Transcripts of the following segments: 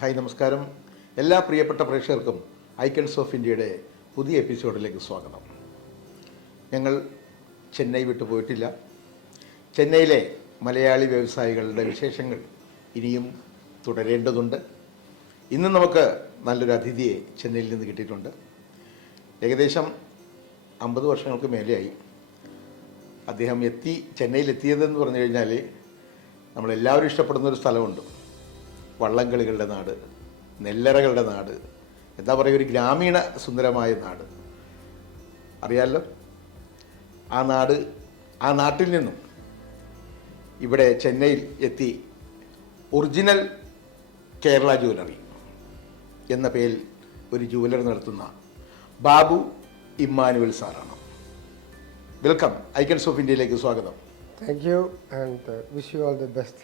Hi നമസ്കാരം. എല്ലാ പ്രിയപ്പെട്ട പ്രേക്ഷകർക്കും ഐക്കൺസ് ഓഫ് ഇന്ത്യയുടെ പുതിയ എപ്പിസോഡിലേക്ക് സ്വാഗതം. ഞങ്ങൾ ചെന്നൈ വിട്ടു പോയിട്ടില്ല. ചെന്നൈയിലെ മലയാളി വ്യവസായികളുടെ വിശേഷങ്ങൾ ഇനിയും തുടരേണ്ടതുണ്ട്. ഇന്ന് നമുക്ക് നല്ലൊരു അതിഥിയെ ചെന്നൈയിൽ നിന്ന് കിട്ടിയിട്ടുണ്ട്. ഏകദേശം 50 വർഷങ്ങൾക്ക് മേലെയായി അദ്ദേഹം ചെന്നൈയിലെത്തിയതെന്ന് പറഞ്ഞു കഴിഞ്ഞാൽ നമ്മളെല്ലാവരും ഇഷ്ടപ്പെടുന്നൊരു സ്ഥലമുണ്ട്. വള്ളംകളികളുടെ നാട്, നെല്ലറകളുടെ നാട്, എന്താ പറയുക, ഒരു ഗ്രാമീണ സുന്ദരമായ നാട് അറിയാമല്ലോ. ആ നാട്ടിൽ നിന്നും ഇവിടെ ചെന്നൈയിൽ എത്തി ഒറിജിനൽ കേരള ജ്വല്ലറി എന്ന പേരിൽ ഒരു ജ്വല്ലറി നടത്തുന്ന ബാബു ഇമ്മാനുവൽ സാറാണ്. വെൽക്കം, ഐക്കൺസ് ഓഫ് ഇന്ത്യയിലേക്ക് സ്വാഗതം. Thank you and wish you all the best.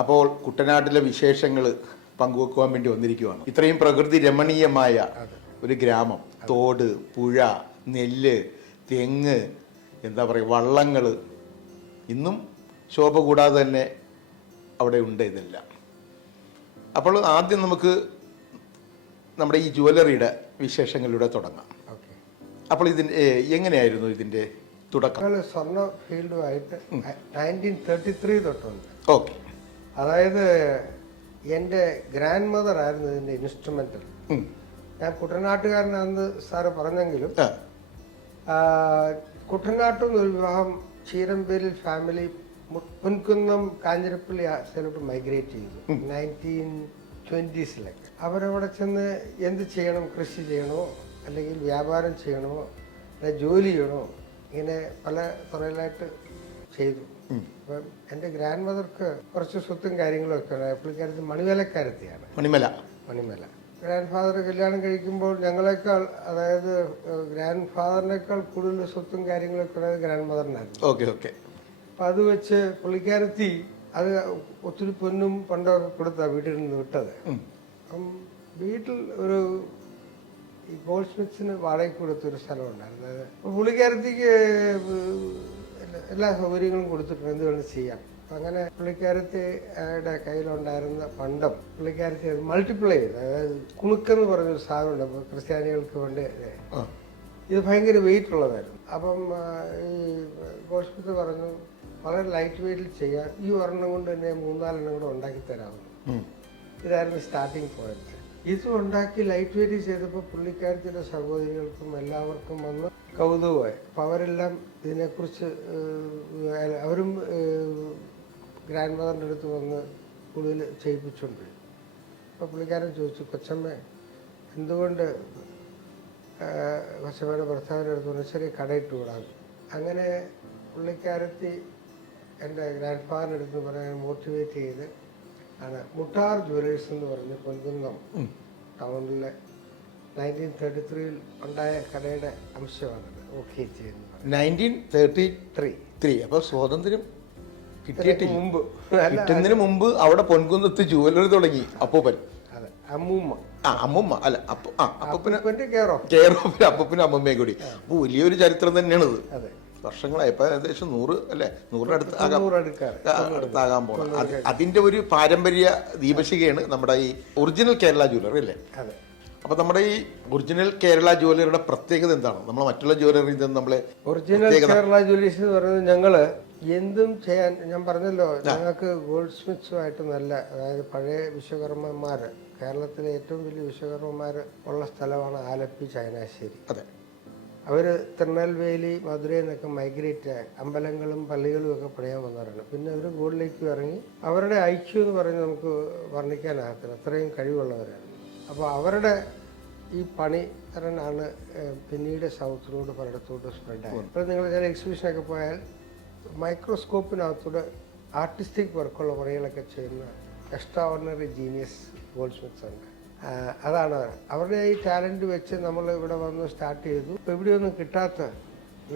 അപ്പോൾ കുട്ടനാട്ടിലെ വിശേഷങ്ങൾ പങ്കുവെക്കുവാൻ വേണ്ടി വന്നിരിക്കുകയാണ്. ഇത്രയും പ്രകൃതി രമണീയമായ ഒരു ഗ്രാമം, തോട്, പുഴ, നെല്ല്, തെങ്ങ്, എന്താ പറയുക, വള്ളങ്ങൾ, ഇന്നും ശോഭ കൂടാതെ തന്നെ അവിടെ ഉണ്ട് ഇതെല്ലാം. അപ്പോൾ ആദ്യം നമുക്ക് നമ്മുടെ ഈ ജ്വല്ലറിയുടെ വിശേഷങ്ങളിലൂടെ തുടങ്ങാം. അപ്പോൾ എങ്ങനെയായിരുന്നു ഇതിൻ്റെ തുടക്കം? സ്വർണ്ണ ഫീൽഡുമായിട്ട് 1933 തൊട്ടുണ്ട്. ഓക്കെ. അതായത് എൻ്റെ ഗ്രാൻഡ് മദർ ആയിരുന്നു ഇതിൻ്റെ ഇൻസ്ട്രുമെന്റൽ. ഞാൻ കുട്ടനാട്ടുകാരനാണെന്ന് സാറ് പറഞ്ഞെങ്കിലും കുട്ടനാട്ടിൽ നിന്ന് ഒരു വിവാഹം ചീരമ്പേരിൽ ഫാമിലി പൊൻകുന്നം കാഞ്ഞിരപ്പള്ളി സ്ഥലത്തോട്ട് മൈഗ്രേറ്റ് ചെയ്തു 1920s. അവരവിടെ ചെന്ന് എന്ത് ചെയ്യണം, കൃഷി ചെയ്യണോ അല്ലെങ്കിൽ വ്യാപാരം ചെയ്യണോ അല്ലെ ജോലി ചെയ്യണോ, ഇങ്ങനെ പല തുറയിലായിട്ട് ചെയ്തു. അപ്പം എൻ്റെ ഗ്രാൻഡ് മദർക്ക് കുറച്ച് സ്വത്തും കാര്യങ്ങളും ഒക്കെ ഉണ്ട്. പുള്ളിക്കാരത്തി മണിമേലക്കാരത്തിയാണ്. മണിമേല ഗ്രാൻഡ് ഫാദർ കല്യാണം കഴിക്കുമ്പോൾ ഞങ്ങളെക്കാൾ, അതായത് ഗ്രാൻഡ് ഫാദറിനേക്കാൾ കൂടുതൽ സ്വത്തും കാര്യങ്ങളൊക്കെ ഉള്ളത് ഗ്രാൻഡ് മദറിനായിരുന്നു. ഓക്കെ. അപ്പം അത് വെച്ച് പുള്ളിക്കാരത്തി അത് ഒത്തിരി പൊന്നും പണ്ടൊക്കെ കൊടുത്താ വീട്ടിൽ നിന്ന് വിട്ടത്. അപ്പം വീട്ടിൽ ഒരു ഈ ഗോൾഡ് സ്മിത്സിന് വാടകയ്ക്ക് കൊടുത്തൊരു സ്ഥലം ഉണ്ടായിരുന്നു. അപ്പം പുള്ളിക്കാരത്തിക്ക് എല്ലാ സൗകര്യങ്ങളും കൊടുത്തിട്ടുണ്ട്, എന്ത് വേണം ചെയ്യാം. അങ്ങനെ പുള്ളിക്കാരത്തിയുടെ കയ്യിലുണ്ടായിരുന്ന പണ്ടം പുള്ളിക്കാരത്തി മൾട്ടിപ്ലൈ ചെയ്ത്, അതായത് കുണുക്കെന്ന് പറഞ്ഞൊരു സാധനമുണ്ട്. അപ്പോൾ ക്രിസ്ത്യാനികൾക്ക് വേണ്ടി ഇത് ഭയങ്കര വെയിറ്റ് ഉള്ളതായിരുന്നു. അപ്പം ഈ ഗോൾഡ് പറഞ്ഞു വളരെ ലൈറ്റ് വെയിറ്റിൽ ചെയ്യാം, ഈ ഒരെണ്ണം കൊണ്ട് തന്നെ 3-4 കൂടെ ഉണ്ടാക്കി തരാമെന്ന്. ഇതായിരുന്നു സ്റ്റാർട്ടിങ് പോയിന്റ്. ഇത് ഉണ്ടാക്കി ലൈറ്റ് വെയിറ്റ് ചെയ്തപ്പോൾ പുള്ളിക്കാരത്തിൻ്റെ സഹോദരികൾക്കും എല്ലാവർക്കും വന്ന് കൗതുകമായി. അപ്പം അവരെല്ലാം ഇതിനെക്കുറിച്ച് അവരും ഗ്രാൻഡ് മദറിൻ്റെ അടുത്ത് വന്ന് കൂടുതൽ ചെയ്യിപ്പിച്ചുകൊണ്ട്. അപ്പോൾ പുള്ളിക്കാരൻ ചോദിച്ചു, കൊച്ചമ്മ എന്തുകൊണ്ട് കൊച്ചമ്മയുടെ ഭർത്താവിൻ്റെ അടുത്ത് വന്ന് ചെറിയ കടയിട്ട് വിടാം. അങ്ങനെ പുള്ളിക്കാരത്തി എൻ്റെ ഗ്രാൻഡ് ഫാദറിൻ്റെ അടുത്ത് പറയാൻ മോട്ടിവേറ്റ് ചെയ്ത് ആണ് മുട്ടാർ ജ്വല്ലേഴ്സ് എന്ന് പറഞ്ഞ് പൊൻകുന്നം ടൗണിലെ 1933 ഉണ്ടായ കടയുടെ അംശമാണത്. ഓക്കെ ചെയ്യുന്നത് 1933. അപ്പോൾ സ്വാതന്ത്ര്യം കിട്ടുന്നതിന് മുമ്പ് അവിടെ പൊൻകുന്നത്ത് ജുവലറി തുടങ്ങി അപ്പൂപ്പൻ. അതെ, അമ്മൂമ്മ അല്ല അപ്പൂപ്പന് അപ്പൂപ്പനും അമ്മമ്മയും കൂടി. അപ്പോൾ വലിയൊരു ചരിത്രം തന്നെയാണിത്. അതെ, വർഷങ്ങളായി. ഇപ്പൊ ഏകദേശം 100-100 പോകണം. അതിന്റെ ഒരു പാരമ്പര്യ ദീപശികയാണ് നമ്മുടെ ഈ ഒറിജിനൽ കേരള ജ്വല്ലറി അല്ലേ? അതെ. അപ്പൊ നമ്മുടെ ഈ ഒറിജിനൽ കേരള ജ്വല്ലറിയുടെ പ്രത്യേകത എന്താണ്? നമ്മൾ മറ്റുള്ള ജ്വല്ലറിയിൽ നിന്ന് നമ്മളെ ഒറിജിനൽ കേരള ജ്വല്ലേഴ്സ് എന്ന് പറയുന്നത്, ഞങ്ങള് എന്തും ചെയ്യാൻ, ഞാൻ പറഞ്ഞല്ലോ, ഞങ്ങൾക്ക് ഗോൾഡ് സ്മിത്സുമായിട്ട് നല്ല, അതായത് പഴയ വിശ്വകർമ്മന്മാര്, കേരളത്തിലെ ഏറ്റവും വലിയ വിശ്വകർമ്മന്മാര് ഉള്ള സ്ഥലമാണ് ആലപ്പി, ചങ്ങനാശ്ശേരി. അതെ. അവർ തിരുനെൽവേലി, മധുരയിൽ നിന്നൊക്കെ മൈഗ്രേറ്റ് ആയി അമ്പലങ്ങളും പള്ളികളും ഒക്കെ പണിയാൻ വന്നവരാണ്. പിന്നെ അവർ ഗോൾഡിലേക്ക് ഇറങ്ങി. അവരുടെ ഐക്യം എന്ന് പറഞ്ഞ് നമുക്ക് വർണ്ണിക്കാനാകത്തില്ല, അത്രയും കഴിവുള്ളവരാണ്. അപ്പോൾ അവരുടെ ഈ പണിക്കാരനാണ് പിന്നീട് സൗത്തിലോട്ട് പലയിടത്തോട്ട് സ്പ്രെഡായത്. ഇപ്പോൾ നിങ്ങൾ ചില എക്സിബിഷനൊക്കെ പോയാൽ മൈക്രോസ്കോപ്പിനകത്തൂടെ ആർട്ടിസ്റ്റിക് വർക്കുള്ള പണികളൊക്കെ ചെയ്യുന്ന extra ordinary genius gold smiths ഉണ്ട്. അതാണ് അവരുടെ ഈ ടാലൻറ്റ് വെച്ച് നമ്മൾ ഇവിടെ വന്ന് സ്റ്റാർട്ട് ചെയ്തു. ഇപ്പോൾ ഇവിടെയൊന്നും കിട്ടാത്ത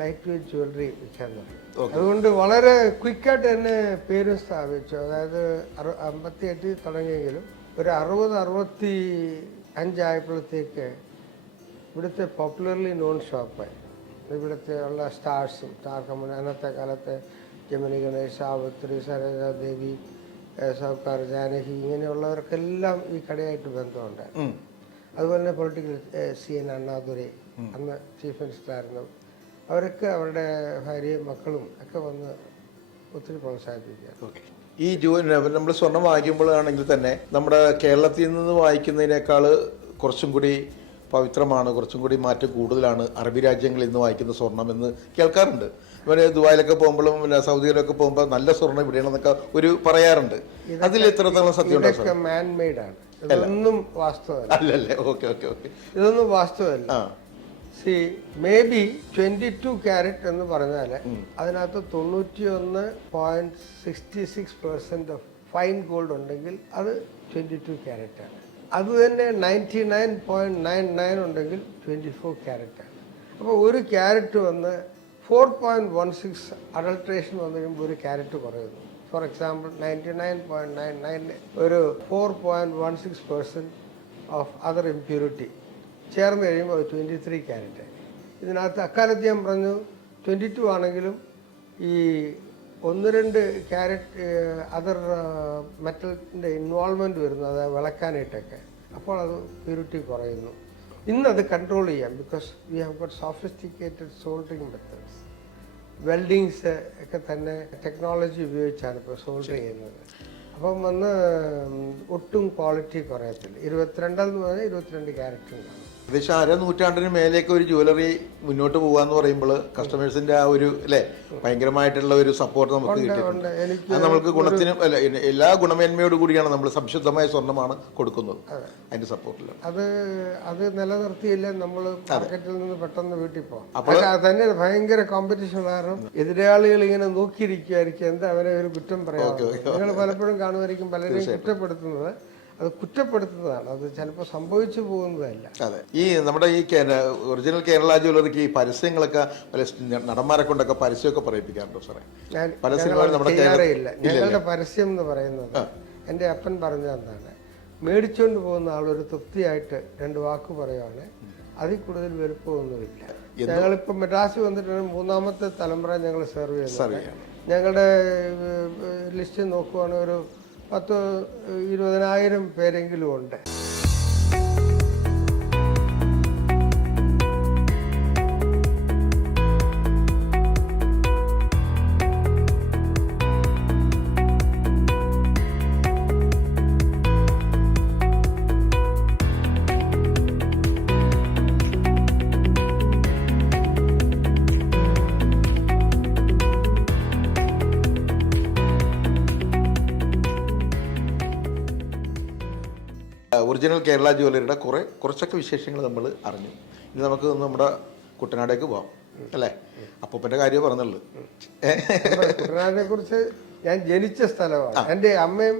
ലൈറ്റ് വെയ്റ്റ് ജ്വല്ലറി വിൽക്കാൻ തുടങ്ങി. അതുകൊണ്ട് വളരെ ക്വിക്കായിട്ട് തന്നെ പേരും സ്ഥാപിച്ചു. അതായത് 58 തുടങ്ങിയെങ്കിലും ഒരു 60-65 ആയപ്പോഴത്തേക്ക് ഇവിടുത്തെ പോപ്പുലർലി നോൺ ഷോപ്പായി. ഇവിടുത്തെ ഉള്ള സ്റ്റാർസും സ്റ്റാർ കമ്പനി അന്നത്തെ കാലത്തെ ജമിനി ഗണേഷ്, സാവിത്രി, സരോജാദേവി, സൗക്കാർ, ജാനകി ഇങ്ങനെയുള്ളവർക്കെല്ലാം ഈ കടയായിട്ട് ബന്ധമുണ്ടായിരുന്നു. അതുപോലെ തന്നെ പൊളിറ്റിക്കൽ CN അണ്ണാദുരൈ അന്ന് ചീഫ് മിനിസ്റ്റർ ആയിരുന്നു. അവരൊക്കെ അവരുടെ ഭാര്യയും മക്കളും ഒക്കെ വന്ന് ഒത്തിരി പ്രോത്സാഹിപ്പിക്കുക. ഈ നമ്മൾ സ്വർണം വാങ്ങിക്കുമ്പോഴാണെങ്കിൽ തന്നെ നമ്മുടെ കേരളത്തിൽ നിന്ന് വാങ്ങിക്കുന്നതിനേക്കാൾ കുറച്ചും കൂടി പവിത്രമാണ്, കുറച്ചും കൂടി മാറ്റം കൂടുതലാണ് അറബി രാജ്യങ്ങളിൽ നിന്ന് വാങ്ങിക്കുന്ന സ്വർണം എന്ന് കേൾക്കാറുണ്ട്. ഇവര് ദുബായിലൊക്കെ പോകുമ്പോഴും സൗദിയിലൊക്കെ പോകുമ്പോൾ നല്ല സ്വർണം ഇവിടെയാണെന്നൊക്കെ ഒരു പറയാറുണ്ട്. അതിൽ എത്രത്തോളം സത്യം മാൻ മെയ്ഡ് ആണ്, ഇതൊന്നും വാസ്തവമല്ല. അല്ലല്ലേ? ഓക്കെ ഓക്കെ ഓക്കെ, ഇതൊന്നും വാസ്തവമല്ല. സി മേ ബി 22 ക്യാരറ്റ് എന്ന് പറഞ്ഞാൽ അതിനകത്ത് 91.66% ഓഫ് ഫൈൻ ഗോൾഡ് ഉണ്ടെങ്കിൽ അത് 22 ക്യാരറ്റ് ആണ്. അത് തന്നെ 99.99 ഉണ്ടെങ്കിൽ 24 ക്യാരറ്റ് ആണ്. അപ്പോൾ ഒരു ക്യാരറ്റ് വന്ന് 4.16 അഡൾട്രേഷൻ വന്നു കഴിയുമ്പോൾ ഒരു ക്യാരറ്റ് കുറയുന്നു. ഫോർ എക്സാമ്പിൾ 99.99 ഒരു 4.16% ഓഫ് അതർ ഇംപ്യൂരിറ്റി ചേർന്ന് കഴിയുമ്പോൾ 23 ക്യാരറ്റ്. ഇതിനകത്ത് അക്കാലത്ത് ഞാൻ പറഞ്ഞു 22 ആണെങ്കിലും ഈ 1-2 ക്യാരറ്റ് അതർ മെറ്റലിൻ്റെ ഇൻവോൾവ്മെൻറ്റ് വരുന്നു, അത് വിളക്കാനായിട്ടൊക്കെ. അപ്പോൾ അത് പ്യൂരിറ്റി കുറയുന്നു. ഇന്നത് കൺട്രോൾ ചെയ്യാം. Because we have got sophisticated soldering methods. Weldings ഒക്കെ തന്നെ ടെക്നോളജി ഉപയോഗിച്ചാണ് ഇപ്പോൾ സോൾഡർ ചെയ്യുന്നത്. അപ്പം വന്ന് ഒട്ടും ക്വാളിറ്റി കുറയത്തില്ല. 22 എന്ന് പറഞ്ഞാൽ 22 ക്യാരറ്റ് ഉണ്ടാകും. ഏകദേശം 1/2 നൂറ്റാണ്ടിന് മേലേക്ക് ഒരു ജ്വല്ലറി മുന്നോട്ട് പോകാന്ന് പറയുമ്പോൾ കസ്റ്റമേഴ്സിന്റെ ആ ഒരു അല്ലെ ഭയങ്കരമായിട്ടുള്ള ഒരു സപ്പോർട്ട് നമുക്ക് കിട്ടിയിട്ടുണ്ട്. അത് നമുക്ക് ഗുണത്തിനും അല്ല എല്ലാ ഗുണമേന്മയോട് കൂടിയാണ് നമ്മൾ സംശുദ്ധമായ സ്വർണ്ണമാണ് കൊടുക്കുന്നത്. അതിന്റെ സപ്പോർട്ടിൽ അത് നിലനിർത്തിയില്ല നമ്മൾ മാർക്കറ്റിൽ നിന്ന് പെട്ടെന്ന് വീട്ടിൽ പോകും. അപ്പോൾ തന്നെ ഭയങ്കര കോമ്പറ്റീഷൻ കാരണം എതിരാളികൾ ഇങ്ങനെ നോക്കിയിരിക്കുമായിരിക്കും, എന്താ അവരെ ഒരു കുറ്റം പറയാം. നിങ്ങൾ പലപ്പോഴും കാണുമായിരിക്കും പലരെയും കുറ്റപ്പെടുത്തുന്നത്. അത് കുറ്റപ്പെടുത്തുന്നതാണ്, അത് ചിലപ്പോൾ സംഭവിച്ചു പോകുന്നതല്ല. അതെ, ഈ നമ്മുടെ ഈ ഒറിജിനൽ കേരള ജ്വല്ലറിക്ക് ഈ പരസ്യങ്ങളൊക്കെ പല നടന്മാരെ കൊണ്ടൊക്കെ പരസ്യമൊക്കെ പറയിപ്പിക്കാറുണ്ടോ സാറേ? ചെയ്യാറേയില്ല. ഞങ്ങളുടെ പരസ്യം എന്ന് പറയുന്നത് എൻ്റെ അപ്പൻ പറഞ്ഞതാണ്, മേടിച്ചുകൊണ്ട് പോകുന്ന ആളൊരു തൃപ്തിയായിട്ട് 2 വാക്ക് പറയുവാണ്, അതിൽ കൂടുതൽ വലുപ്പമൊന്നുമില്ല. ഞങ്ങളിപ്പോൾ മദ്രാസ് വന്നിട്ട് 3ാമത്തെ തലമുറ ഞങ്ങൾ സെർവ് ചെയ്യുന്നത്. ഞങ്ങളുടെ ലിസ്റ്റ് നോക്കുവാണെങ്കിൽ ഒരു 10-20,000 പേരെങ്കിലും ഉണ്ട്. ഒറിജിനൽ കേരള ജ്വല്ലറിയുടെ കുറച്ചൊക്കെ വിശേഷങ്ങൾ നമ്മൾ അറിഞ്ഞു. ഇനി നമുക്ക് നമ്മുടെ കുട്ടനാടേക്ക് പോവാം അല്ലേ? അപ്പൂപ്പൻ്റെ കാര്യം പറഞ്ഞുള്ളൂ. കുട്ടനാടിനെ കുറിച്ച് ഞാൻ ജനിച്ച സ്ഥലമാണ്. എൻ്റെ അമ്മയും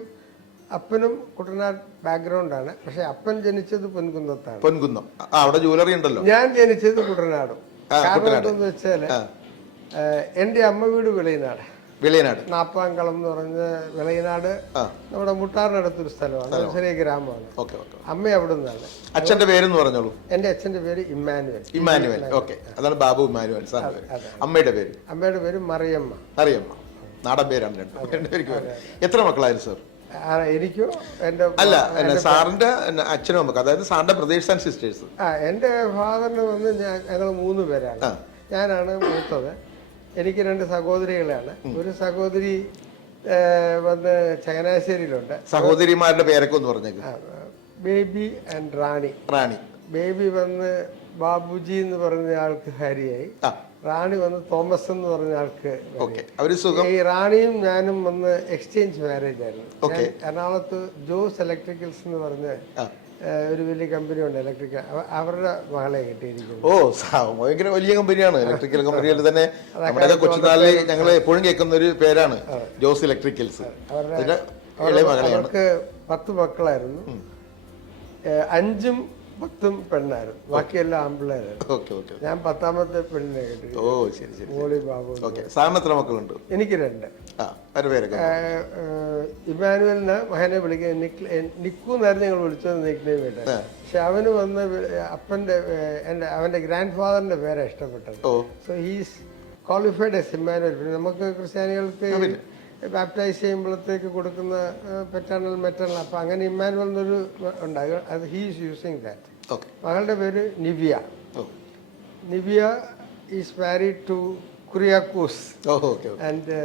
അപ്പനും കുട്ടനാട് ബാക്ക്ഗ്രൗണ്ടാണ്. പക്ഷെ അപ്പൻ ജനിച്ചത് പൊൻകുന്നത്താണ്. പൊൻകുന്നം അവിടെ ജ്വല്ലറി ഉണ്ടല്ലോ. ഞാൻ ജനിച്ചത് കുട്ടനാടും. കാരണം എന്താണെന്ന് വെച്ചാൽ എൻ്റെ അമ്മ വീട് വെളിയനാട്. നാപ്പാങ്കളം എന്ന് പറഞ്ഞ വെളിയനാട് നമ്മുടെ മുട്ടാറിനടുത്തൊരു സ്ഥലമാണ്, ചെറിയ ഗ്രാമമാണ്. അമ്മ അവിടെ നിന്നാണ്. അച്ഛന്റെ പേരെന്ന് പറഞ്ഞോളൂ. എന്റെ അച്ഛന്റെ പേര് ഇമ്മാനുവൽ. അതാണ് ബാബു ഇമ്മാനുവൽ. അമ്മയുടെ പേര് മറിയമ്മ. നാടൻ പേരാണ്. എത്ര മക്കളായിരുന്നു സാർ? എനിക്കോ എന്റെ അല്ല സാറിന്റെ അച്ഛനും അമ്മക്ക്, അതായത് സാറിന്റെ ബ്രദേഴ്സ് ആൻഡ് സിസ്റ്റേഴ്സ്? എന്റെ ഫാദറിന് വന്ന് ഞങ്ങൾ 3 പേരാണ്. ഞാനാണ് മൂത്തത്. എനിക്ക് 2 സഹോദരികളാണ്. ഒരു സഹോദരി വന്ന് ചങ്ങനാശ്ശേരിയിലുണ്ട്. സഹോദരിമാരുടെ പേരൊക്കെ ഒന്ന് പറഞ്ഞേക്ക്. Baby and Rani. ബേബി വന്ന് ബാബുജി എന്ന് പറഞ്ഞ ആൾക്ക് ഭാര്യയായി. റാണി വന്ന് തോമസ് എന്ന് പറഞ്ഞ ആൾക്ക്. ഈ റാണിയും ഞാനും വന്ന് എക്സ്ചേഞ്ച് മാരേജ് ആയിരുന്നു. എറണാകുളത്ത് ജോസ് ഇലക്ട്രിക്കൽസ് എന്ന് പറഞ്ഞ ഒരു വലിയ കമ്പനി ഉണ്ട് ഇലക്ട്രിക്കൽ, അവരുടെ മകളെ കിട്ടിയിരിക്കുന്നു. ഭയങ്കര വലിയ കമ്പനിയാണ് ഇലക്ട്രിക്കൽ കമ്പനിയിൽ തന്നെ. നമ്മുടെ കൊച്ചുനാളിൽ ഞങ്ങൾ എപ്പോഴും കേൾക്കുന്ന ഒരു പേരാണ് ജോസ് ഇലക്ട്രിക്കൽസ്. അവർക്ക് 10 മക്കളായിരുന്നു. 5ഉം 10ഉം പെണ്ണായിരുന്നു, ബാക്കിയെല്ലാം ആമ്പിള്ളേരായിരുന്നു. Okay okay. ഞാൻ 10ാമത്തെ പെണ്ണിനെ ഓ കെട്ടി. ശരി ശരി. മോളി ബാബു. ഓക്കെ. സാറിന് എത്ര മക്കളുണ്ട്? എനിക്ക് 2. ആ അവരുടെ പേരൊക്കെ? ഇമാനുവലിന് മകനെ വിളിക്കുക നിക്കു എന്നായിരുന്നു ഞങ്ങൾ വിളിച്ചത് നിക്നെയിം ആയിട്ട്. പക്ഷെ അവന് വന്ന് അപ്പൻ്റെ അവൻ്റെ ഗ്രാൻഡ് ഫാദറിന്റെ പേരാണ് ഇഷ്ടപ്പെട്ടത്. So he's qualified S Emmanuel. പിന്നെ നമുക്ക് ക്രിസ്ത്യാനികൾക്ക് ബാപ്റ്റൈസ് ചെയ്യുമ്പോഴത്തേക്ക് കൊടുക്കുന്ന പെറ്റേണൽ മെറ്റേണൽ, അപ്പം അങ്ങനെ ഇമ്മാനുവൽ എന്നൊരു ഉണ്ടാകുക. അത് ഹീസ് യൂസിങ് ദാറ്റ്. മകളുടെ പേര് Nivia. Nivia is married to Kuriakose. And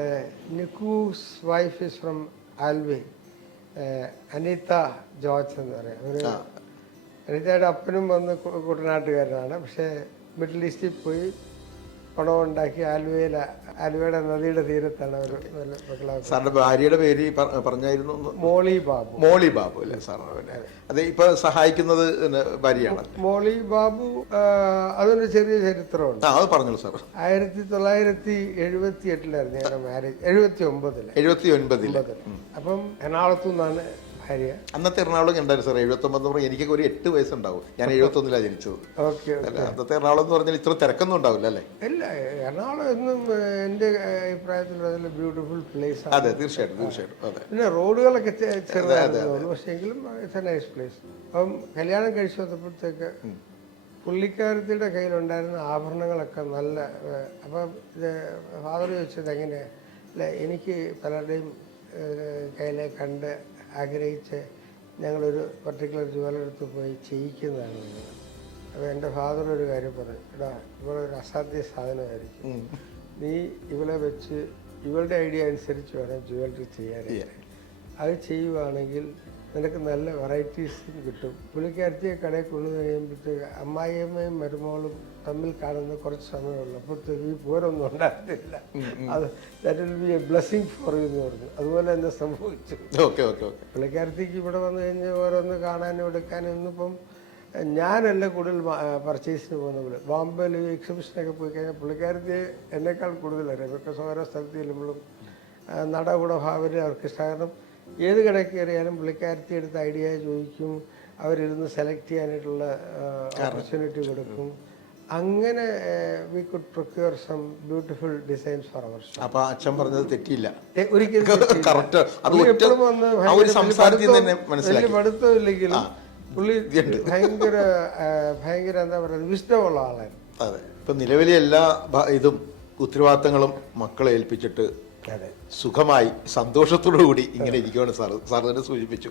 നിക്കൂസ് wife is from Alwaye, Anitha George എന്ന് പറയും. ഒരു അനീതയുടെ അപ്പനും വന്ന് കുട്ടനാട്ടുകാരനാണ്. പക്ഷേ മിഡിൽ ഈസ്റ്റിൽ പോയി പണം ഉണ്ടാക്കി ആലുവയുടെ നദിയുടെ തീരത്താണ് ഒരു നല്ല മക്കളാണ്. സാറിന്റെ ഭാര്യയുടെ പേര് പറഞ്ഞായിരുന്നു? മോളി ബാബു. മോളി ബാബു അല്ലേ സാറിന്? അതെ. ഇപ്പൊ സഹായിക്കുന്നത് ഭാര്യയാണ് മോളി ബാബു. അതൊരു ചെറിയ ചരിത്രമുണ്ട്. അത് പറഞ്ഞോളൂ സാർ. 1978 ഞങ്ങളുടെ മാരേജ്. 79. അപ്പം എറണാകുളത്തു നിന്നാണ് ഭാര്യ. അന്നത്തെ എറണാകുളം ഉണ്ടായിരുന്നു സാർ. 79 എനിക്കൊക്കെ ഒരു 8 വയസ്സുണ്ടാവും. ഞാൻ 71 ജനിച്ചത്. ഓക്കെ. അന്നത്തെ എറണാകുളം എന്ന് പറഞ്ഞാൽ ഇത്ര തിരക്കൊന്നും ഉണ്ടാവില്ല അല്ലേ? ഇല്ല, എറണാകുളം എന്നും എൻ്റെ അഭിപ്രായത്തിൽ അതിൽ ബ്യൂട്ടിഫുൾ പ്ലേസ് ആണ്. അതെ തീർച്ചയായിട്ടും തീർച്ചയായിട്ടും. അതെ. പിന്നെ റോഡുകളൊക്കെ ചെറുതായിരുന്നു, പക്ഷേ എങ്കിലും ഇറ്റ്സ് എ നൈസ് പ്ലേസ്. അപ്പം കല്യാണം കഴിച്ചു വന്നപ്പോഴത്തേക്ക് പുള്ളിക്കാരത്തിയുടെ കയ്യിലുണ്ടായിരുന്ന ആഭരണങ്ങളൊക്കെ നല്ല. അപ്പം ഫാദർ ചോദിച്ചത് എങ്ങനെയാണ് അല്ല, എനിക്ക് പലരുടെയും കയ്യിലെ കണ്ട് ആഗ്രഹിച്ച് ഞങ്ങളൊരു പർട്ടിക്കുലർ ജുവലെടുത്ത് പോയി ചെയ്യിക്കുന്നതാണ്. അപ്പോൾ എൻ്റെ ഫാദർ ഒരു കാര്യം പറഞ്ഞു, എടാ ഇവളൊരു അസാധ്യ സാധനമായിരിക്കും, നീ ഇവളെ വെച്ച് ഇവളുടെ ഐഡിയ അനുസരിച്ച് വേണം ജുവലറി ചെയ്യാനായിട്ട്. അത് ചെയ്യുവാണെങ്കിൽ നിനക്ക് നല്ല വെറൈറ്റീസും കിട്ടും. പുള്ളിക്കാരത്തിയെ കടയിൽ കൊണ്ടു കഴിയുമ്പോഴത്തേക്ക് അമ്മായിയമ്മയും മരുമോളും തമ്മിൽ കാണുന്ന കുറച്ച് സമയമുള്ളപ്പോഴത്തേക്ക് ഈ പോരൊന്നും ഉണ്ടാകത്തില്ല. അത് that will be A blessing for you എന്ന് പറഞ്ഞു. അതുപോലെ തന്നെ സംഭവിച്ചു. പുള്ളിക്കാരത്തിക്ക് ഇവിടെ വന്നു കഴിഞ്ഞ് ഓരോന്ന് കാണാനും എടുക്കാനും ഇന്നിപ്പം ഞാനല്ല കൂടുതൽ പർച്ചേസിന് പോകുന്നത്. ബോംബെയിൽ എക്സിബിഷനൊക്കെ പോയി കഴിഞ്ഞാൽ പുള്ളിക്കാരത്തി എന്നേക്കാൾ കൂടുതലറിയാം. ബിക്കോസ് ഓരോ സ്ഥലത്ത് ചെല്ലുമ്പോഴും നടകൂട ഭാവന അവർക്ക് ഇഷ്ടം. കാരണം ഏത് കടയിൽ കയറിയാലും പുള്ളിക്കാരത്തി എടുത്ത് ഐഡിയ ചോദിക്കും, അവരിരുന്ന് സെലക്ട് ചെയ്യാനായിട്ടുള്ള ഓപ്പർച്യൂണിറ്റി കൊടുക്കും. അങ്ങനെ we could procure some beautiful designs for our shop. അപ്പോൾ അച്ഛൻ പറഞ്ഞത് തെറ്റിയില്ല ഒരിക്കലും. എപ്പോഴും വന്ന് വലിയ പഠിത്തമില്ലെങ്കിലും പുള്ളി ഭയങ്കര എന്താ പറയുക വിഷ്ടമുള്ള ആളായിരുന്നു. അതെ. ഇപ്പം നിലവിലെ എല്ലാ ഇതും ഉത്തരവാദിത്തങ്ങളും മക്കളെ ഏൽപ്പിച്ചിട്ട് സുഖമായി സന്തോഷത്തോടു കൂടി ഇങ്ങനെ ഇരിക്കുകയാണ് സാർ തന്നെ സൂചിപ്പിച്ചു.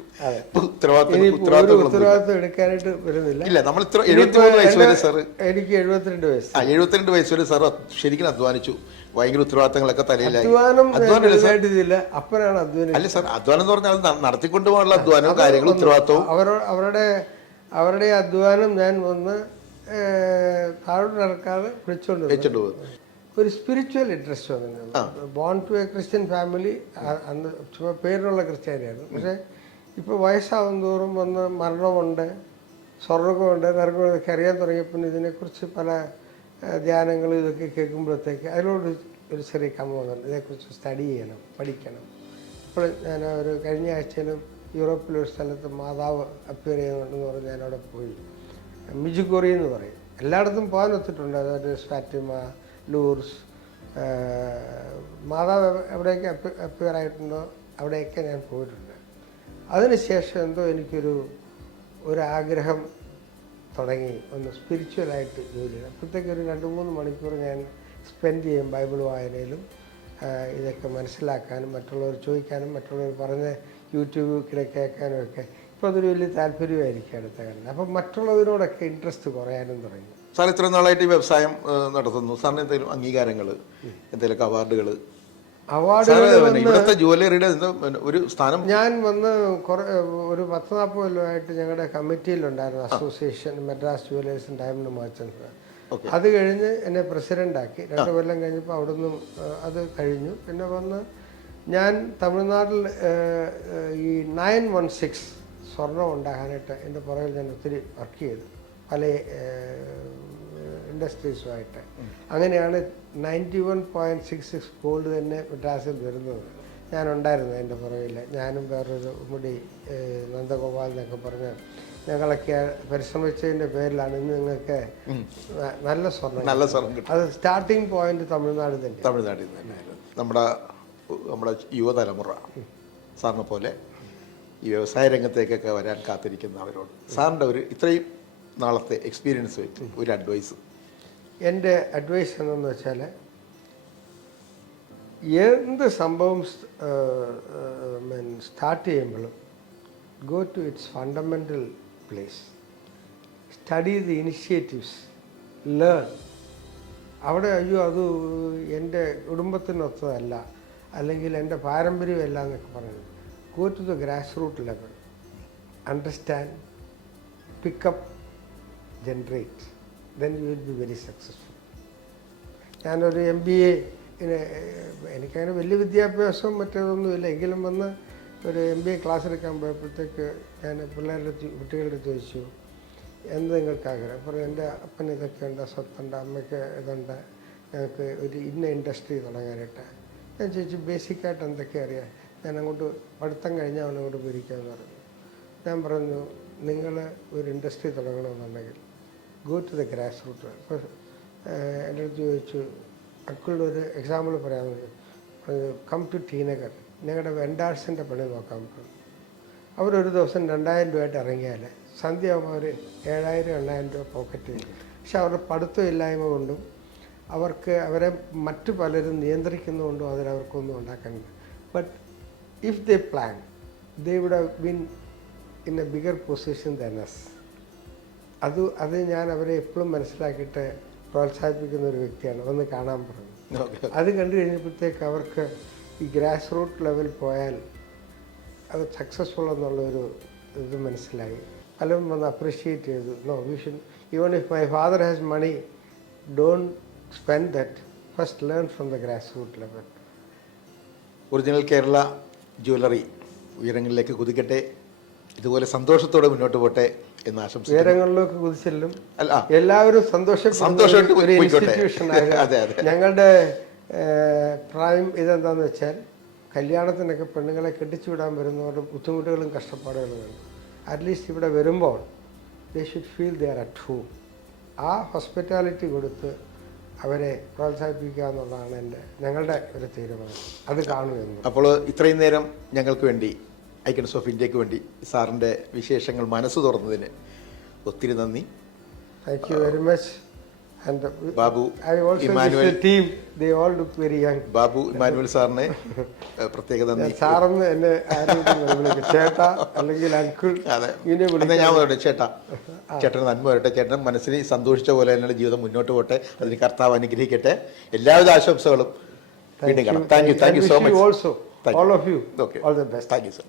ഉത്തരവാദിത്തം എടുക്കാനായിട്ട് വരുന്നില്ല. ഇല്ല, നമ്മൾ 73 വയസ്സ് വരെ സാർ. എനിക്ക് 72 വയസ്സ്. 72 വയസ്സ് വരെ സാർ ശരിക്കും അധ്വാനിച്ചു. ഭയങ്കര ഉത്തരവാദിത്തങ്ങളൊക്കെ തലയിലായി. അപ്പനാണ് അധ്വാനം. അല്ല സാർ, അധ്വാനം എന്ന് പറഞ്ഞാൽ നടത്തിക്കൊണ്ടു പോകാനുള്ള അധ്വാനവും കാര്യങ്ങളും ഉത്തരവാദിത്തവും. അവരുടെ അധ്വാനം ഞാൻ വന്ന് താഴോട്ട് നടക്കാതെ വെച്ചോണ്ട് പോകും. ഒരു സ്പിരിച്വൽ ഇൻട്രസ്റ്റ് വന്നിട്ടുണ്ട്. Born to a Christian family. അന്ന് ചുമ്മാ പേരിനുള്ള ക്രിസ്ത്യാനിയായിരുന്നു. പക്ഷേ ഇപ്പോൾ വയസ്സാവും തോറും വന്ന് മരണമുണ്ട്, സ്വർഗമുണ്ട്, നരകമൊക്കെ അറിയാൻ തുടങ്ങിയപ്പോൾ ഇതിനെക്കുറിച്ച് പല ധ്യാനങ്ങളും ഇതൊക്കെ കേൾക്കുമ്പോഴത്തേക്ക് അതിനോട് ഒരു ചെറിയ കമ്മ വന്നിട്ടുണ്ട്. ഇതിനെക്കുറിച്ച് സ്റ്റഡി ചെയ്യണം, പഠിക്കണം. ഇപ്പോൾ ഞാൻ ഒരു കഴിഞ്ഞ ആഴ്ചയിലും യൂറോപ്പിലൊരു സ്ഥലത്ത് മാതാവ് അപ്പിയർ ചെയ്യുന്നുണ്ടെന്ന് പറഞ്ഞ് ഞാനവിടെ പോയി. മിജുഗോറി എന്ന് പറയും. എല്ലായിടത്തും പോകാൻ ഒത്തിട്ടുണ്ട്. അതായത് ഫാറ്റിമ, ലൂർസ്, മാതാവ് എവിടെയൊക്കെ അപ്പിയർ ആയിട്ടുണ്ടോ അവിടെയൊക്കെ ഞാൻ പോയിട്ടുണ്ട്. അതിനുശേഷം എന്തോ ഒരാഗ്രഹം തുടങ്ങി ഒന്ന് സ്പിരിച്വലായിട്ട് ജോലി ചെയ്യണം. അപ്പോഴത്തേക്ക് ഒരു 2-3 മണിക്കൂർ ഞാൻ സ്പെൻഡ് ചെയ്യും ബൈബിൾ വായനയിലും ഇതൊക്കെ മനസ്സിലാക്കാനും മറ്റുള്ളവർ ചോദിക്കാനും മറ്റുള്ളവർ പറഞ്ഞ് യൂട്യൂബിൽ കേൾക്കാനും ഒക്കെ. ഇപ്പോൾ അതൊരു വലിയ താല്പര്യമായിരിക്കും അടുത്ത കാലത്ത്. അപ്പം മറ്റുള്ളവരോടൊക്കെ ഇൻട്രസ്റ്റ് കുറയാനും തുടങ്ങി. സാർ ഇത്ര നാളായിട്ട് ഈ വ്യവസായം നടത്തുന്നു. സാറിന് എന്തെങ്കിലും അംഗീകാരങ്ങൾ, എന്തെങ്കിലും അവാർഡുകൾ? ഇവിടുത്തെ ജുവലറിയുടെ ഒരു സ്ഥാനം ഞാൻ വന്ന് ഒരു 10-40 കൊല്ലമായിട്ട് ഞങ്ങളുടെ കമ്മിറ്റിയിലുണ്ടായിരുന്നു. Association Madras jewellers and diamond merchants. അത് കഴിഞ്ഞ് എന്നെ പ്രസിഡൻ്റാക്കി. 2 കൊല്ലം കഴിഞ്ഞപ്പോൾ അവിടുന്ന് അത് കഴിഞ്ഞു. പിന്നെ വന്ന് ഞാൻ തമിഴ്നാട്ടിൽ ഈ 916 സ്വർണം ഉണ്ടാകാനായിട്ട് എൻ്റെ പുറകിൽ ഞാൻ ഒത്തിരി വർക്ക് ചെയ്തു പല ഇൻഡസ്ട്രീസുമായിട്ട്. അങ്ങനെയാണ് 91.66 ഗോൾഡ് തന്നെ മദ്രാസിൽ വരുന്നത്. ഞാനുണ്ടായിരുന്നു എൻ്റെ പുറകിൽ. ഞാനും വേറൊരു മുടി നന്ദഗോപാൽ എന്നൊക്കെ പറഞ്ഞ് ഞങ്ങളൊക്കെ പരിശ്രമിച്ചതിൻ്റെ പേരിലാണ് ഇന്ന് നിങ്ങൾക്ക് നല്ല സ്വർണ്ണം നല്ല സ്വർണം കിട്ടും. അത് സ്റ്റാർട്ടിങ് പോയിന്റ് തമിഴ്നാട് തന്നെ. തമിഴ്നാട്ടിൽ നിന്ന് തന്നെയായിരുന്നു. നമ്മുടെ യുവതലമുറ സാറിനെ പോലെ ഈ വ്യവസായ രംഗത്തേക്കൊക്കെ വരാൻ കാത്തിരിക്കുന്നവരോട് സാറിൻ്റെ ഒരു ഇത്രയും നാളത്തെ എക്സ്പീരിയൻസ് വെച്ച് ഒരു അഡ്വൈസ്. എൻ്റെ അഡ്വൈസ് എന്തെന്ന് വെച്ചാൽ എന്ത് സംഭവം സ്റ്റാർട്ട് ചെയ്യുമ്പോഴും go to its fundamental place, study the initiatives, learn. അവിടെ അയ്യോ അത് എൻ്റെ കുടുംബത്തിനൊത്തതല്ല അല്ലെങ്കിൽ എൻ്റെ പാരമ്പര്യമല്ല എന്നൊക്കെ പറയുന്നത്. Go to the grass root level, understand, pick up, generate, then you will be very successful. ഞാനൊരു MBA, എനിക്കങ്ങനെ വലിയ വിദ്യാഭ്യാസവും മറ്റേതൊന്നുമില്ല, എങ്കിലും വന്ന് ഒരു MBA ക്ലാസ് എടുക്കാൻ പോയപ്പോഴത്തേക്ക് ഞാൻ കുട്ടികളുടെ ചോദിച്ചു എന്ത് നിങ്ങൾക്ക് ആഗ്രഹം. അപ്പോൾ എൻ്റെ അപ്പന് ഇതൊക്കെ ഉണ്ട്, സ്വത്തുണ്ട്, അമ്മയ്ക്ക് ഇതുണ്ട്, ഞങ്ങൾക്ക് ഒരു ഇന്ന ഇൻഡസ്ട്രി തുടങ്ങാനായിട്ട്. ഞാൻ ചോദിച്ചു ബേസിക്കായിട്ട് എന്തൊക്കെ അറിയാം. ഞാൻ അങ്ങോട്ട് പഠിത്തം കഴിഞ്ഞാൽ അങ്ങോട്ട് പോയിരിക്കാമെന്ന് പറഞ്ഞു. ഞാൻ പറഞ്ഞു നിങ്ങൾ ഒരു ഇൻഡസ്ട്രി തുടങ്ങണമെന്നുണ്ടെങ്കിൽ go to the grass root. അപ്പോൾ എൻ്റെ അടുത്ത് ചോദിച്ചു അക്കളുടെ ഒരു എക്സാമ്പിൾ പറയാമെന്ന് പറഞ്ഞു. കം ടു ടി നഗർ, ഞങ്ങളുടെ വെൻഡാഴ്സിൻ്റെ പണി നോക്കാൻ പറഞ്ഞു. അവരൊരു ദിവസം 2000 രൂപയായിട്ട് ഇറങ്ങിയാൽ സന്ധ്യയാകുമ്പോൾ അവർ 7000-8000 രൂപ പോക്കറ്റ് ചെയ്യും. പക്ഷെ അവരുടെ പഠിത്തം ഇല്ലായ്മ കൊണ്ടും അവരെ മറ്റു പലരും നിയന്ത്രിക്കുന്നതുകൊണ്ടും അതിലവർക്കൊന്നും ഉണ്ടാക്കുന്നുണ്ട്. But if they plan they would have been in a bigger position than us. അത് ഞാൻ അവരെ എപ്പോഴും മനസ്സിലാക്കിയിട്ട് പ്രോത്സാഹിപ്പിക്കുന്ന ഒരു വ്യക്തിയാണ്. ഒന്ന് കാണാൻ പറഞ്ഞു. അത് കണ്ടു കഴിഞ്ഞപ്പോഴത്തേക്ക് അവർക്ക് ഈ ഗ്രാസ് റൂട്ട് ലെവൽ പോയാൽ അത് സക്സസ്ഫുൾ എന്നുള്ളൊരു ഇത് മനസ്സിലായി. പലരും വന്ന് അപ്രിഷ്യേറ്റ് ചെയ്തു. No we should, even if my father has money, don't spend that, first learn from the grass root level. Original Kerala jewellery ഉയരങ്ങളിലേക്ക് കുതിക്കട്ടെ, ഇതുപോലെ സന്തോഷത്തോടെ മുന്നോട്ട് പോട്ടെ എന്ന് ആശംസിക്കുന്നു. ഉയരങ്ങളിലേക്ക് കുതിച്ചെല്ലും അല്ല, എല്ലാവരും സന്തോഷമായിട്ട് ഒരു ഇൻസ്റ്റിറ്റ്യൂഷൻ ആയിരുന്നു. ഞങ്ങളുടെ പ്രായം ഇതെന്താണെന്ന് വെച്ചാൽ കല്യാണത്തിനൊക്കെ പെണ്ണുങ്ങളെ കെട്ടിച്ചു വിടാൻ വരുന്നവരുടെ ബുദ്ധിമുട്ടുകളും കഷ്ടപ്പാടുകളും ഉണ്ട്. അറ്റ്ലീസ്റ്റ് ഇവിടെ വരുമ്പോൾ they should feel they are at home. ആ ഹോസ്പിറ്റാലിറ്റി കൊടുത്ത് അവരെ പ്രോത്സാഹിപ്പിക്കുക എന്നുള്ളതാണ് ഞങ്ങളുടെ ഒരു തീരുമാനം. അത് കാണുമെന്ന്. അപ്പോൾ ഇത്രയും നേരം ഞങ്ങൾക്ക് വേണ്ടി ഐക്കൺസ് ഓഫ് ഇന്ത്യക്ക് വേണ്ടി സാറിൻ്റെ വിശേഷങ്ങൾ മനസ്സ് തുറന്നതിന് ഒത്തിരി നന്ദി. Thank you very much. Babu Babu Emmanuel സാറിനെ പ്രത്യേക നന്ദി. സാറെന്ന് എന്നെ ചേട്ടാ അല്ലെങ്കിൽ അങ്കിൾ. അതെ, ഞാൻ പറയട്ടെ, ചേട്ടന് നന്മ വരട്ടെ, ചേട്ടൻ മനസ്സിന് സന്തോഷിച്ച പോലെ തന്നെയുള്ള ജീവിതം മുന്നോട്ട് പോട്ടെ, അതിന് കർത്താവ് അനുഗ്രഹിക്കട്ടെ. എല്ലാവിധ ആശംസകളും വീണ്ടും കാണാം. Thank you so much. All of you, all the best. Thank you, sir.